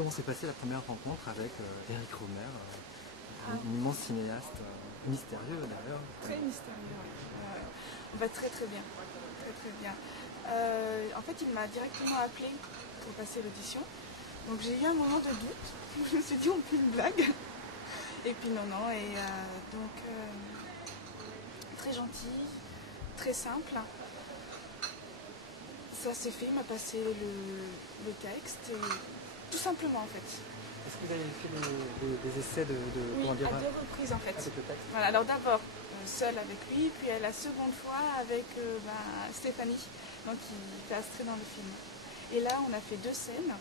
comment s'est passée la première rencontre avec Eric Rohmer, un immense cinéaste, mystérieux d'ailleurs. Très mystérieux, oui. Très très bien. Très très bien. En fait, il m'a directement appelé pour passer l'audition. Donc j'ai eu un moment de doute. Je me suis dit, on fait une blague. Et puis non, et donc très gentil, très simple. Ça s'est fait, il m'a passé le texte, et tout simplement en fait. Est-ce que vous avez fait des essais de oui, comment dire, à 2 reprises en fait. avec le texte? Voilà, alors d'abord seul avec lui, puis la seconde fois avec Stéphanie, donc qui fait Astrid dans le film. Et là, on a fait 2 scènes.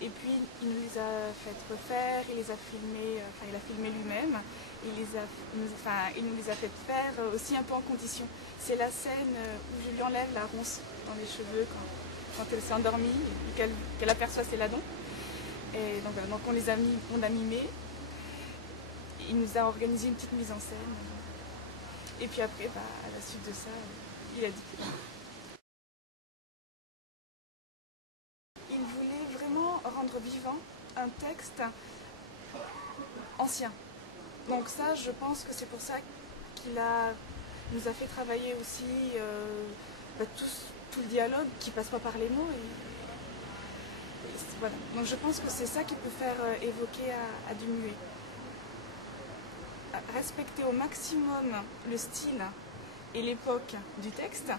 Et puis il nous les a fait refaire, il les a filmés, il a filmé lui-même, il nous les a fait faire aussi un peu en condition. C'est la scène où je lui enlève la ronce dans les cheveux quand elle s'est endormie et qu'elle aperçoit ses ladons. Et donc, voilà, donc on a mimé, il nous a organisé une petite mise en scène. Et puis après, à la suite de ça, il a dit que rendre vivant un texte ancien. Donc ça, je pense que c'est pour ça qu'il nous a fait travailler aussi tout le dialogue qui passe pas par les mots. Et voilà. Donc je pense que c'est ça qui peut faire évoquer à du muet. Respecter au maximum le style et l'époque du texte,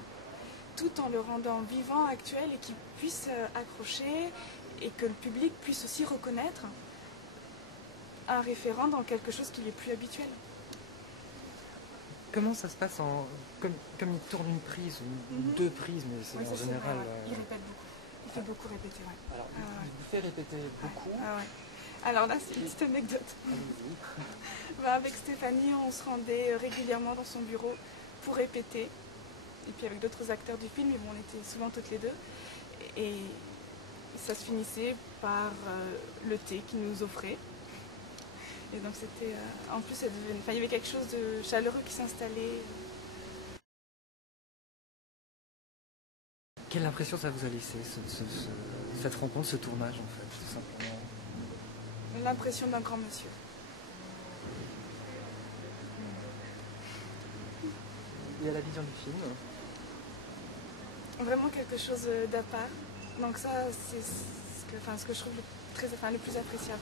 tout en le rendant vivant, actuel, et qu'il puisse accrocher et que le public puisse aussi reconnaître un référent dans quelque chose qui est plus habituel. Comment ça se passe comme il tourne une prise, ou 2 prises, mais c'est en général... Vrai, ouais. Il répète beaucoup. Il fait beaucoup répéter, ouais. Alors, il vous fait répéter beaucoup. Alors là, c'est une petite anecdote. Avec Stéphanie, on se rendait régulièrement dans son bureau pour répéter. Et puis avec d'autres acteurs du film, on était souvent toutes les 2. Et ça se finissait par le thé qu'ils nous offraient. Et donc c'était... en plus, il y avait quelque chose de chaleureux qui s'installait. Quelle impression ça vous a laissé, cette rencontre, ce tournage, en fait, tout simplement? L'impression d'un grand monsieur. Et à la vision du film? Vraiment quelque chose d'à part. Donc ça, c'est ce que je trouve le plus appréciable.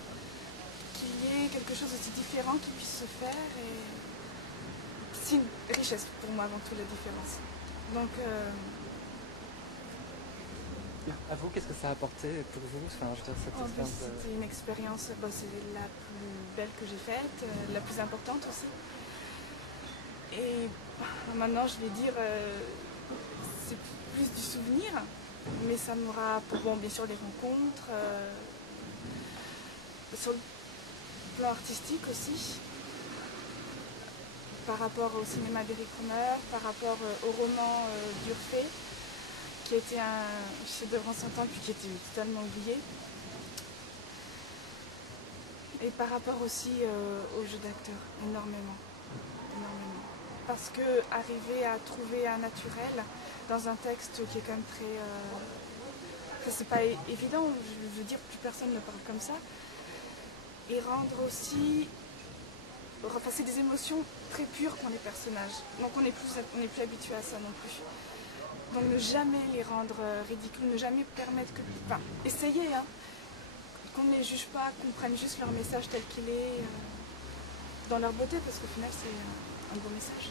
Qu'il y ait quelque chose aussi différent qui puisse se faire. Et c'est une richesse pour moi avant tout, la différence. Donc... À vous, qu'est-ce que ça a apporté pour vous? C'était une expérience, c'est la plus belle que j'ai faite, la plus importante aussi. Et maintenant, je vais dire, c'est plus du souvenir, mais ça m'aura, bien sûr, des rencontres, sur le plan artistique aussi, par rapport au cinéma d'Eric Rohmer, par rapport au roman d'Urfé, qui a été un chef-d'œuvre en son temps, puis qui était totalement oublié. Et par rapport aussi au jeu d'acteur, énormément. Parce que arriver à trouver un naturel dans un texte qui est quand même très... c'est pas évident, je veux dire, plus personne ne parle comme ça. Et rendre aussi... c'est des émotions très pures qu'ont les personnages. Donc on n'est plus habitué à ça non plus. Donc ne jamais les rendre ridicules, ne jamais permettre que... essayer, qu'on ne les juge pas, qu'on prenne juste leur message tel qu'il est, dans leur beauté, parce qu'au final c'est un beau message.